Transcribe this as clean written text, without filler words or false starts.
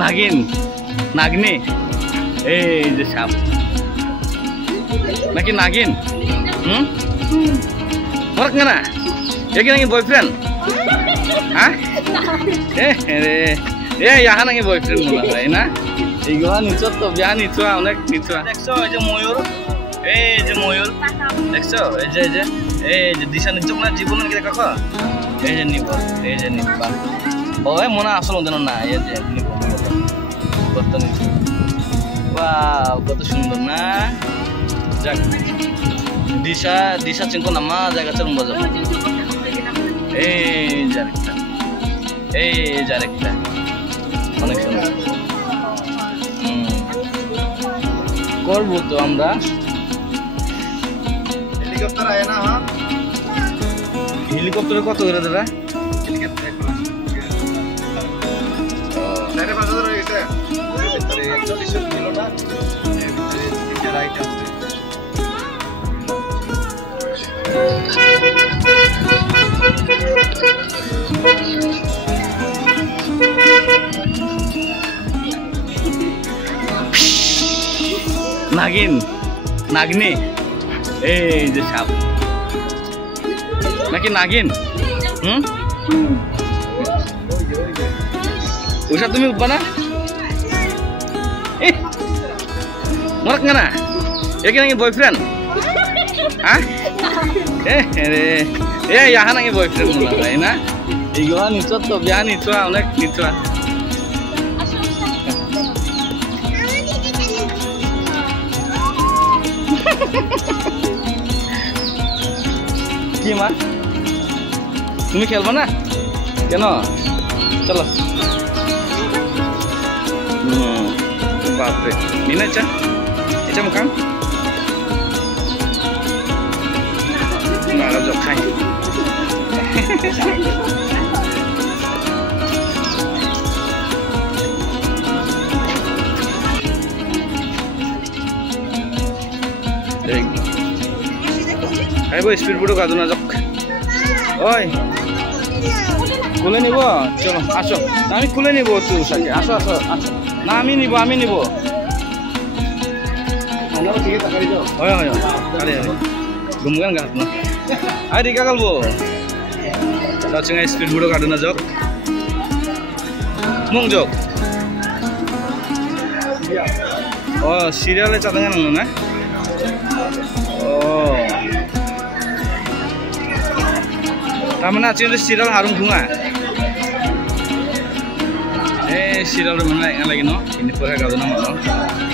নাগিন নাগনি এই যে সাপ নাকি নাগিন মরক না ya কি নাকি বয়ফ্রেন্ড হ্যাঁ ইয়াহা নাকি বয়ফ্রেন্ড মনে হয় না এইগুলা নিচত তো বিয়া নিচুয়া অনেক নিচুয়া দেখছো এই যে ময়ূর দেখছো এই যে দিশা নিচক না জীবন কি দেখো এই যে নিব ওই মনে আসল যেন না এই যে নিব কত নিচু ওয়াও কত সুন্দর না যাক দিশা চিংকো নামা জায়গা চলুন বাজাও এই জারেকটা অনেক সুন্দর করবো তো আমরা হেলিকপ্টার আয় না হেলিকপ্টারে কত করে দাদা নাগিন নাগনি এই যে সাপ নাকি নাগিন ওইটা তুমি উঠবা না মরক না একে নাকি বয়ফ্রেন্ড হ্যাঁ ইয়াহা নাকি বয়ফ্রেন্ড মনে হয় না এইগুলা নিচত তো বিয়া নিচুয়া অনেক নিচুয়া কি মা তুমি খেলবা না কেন চলো বাপরে নিনা এটা মুখান মারা জব খাই আইব স্পিড বোর্ড কাজু না যাক ওই খুলে নিব চলো আসো আমি খুলে নিব তুই সাথে আসো না আমি নিব হয় ঘুমগান গাছ না আর রিকা কালবো তাছাড়া স্পিড বোর্ড কাজু না যাক মুং যাক ও সিরিয়ালে চাঁদা নানো না taman aja itu siral harum bunga. Siral mana yang lagi no? Ini pura kado nama no.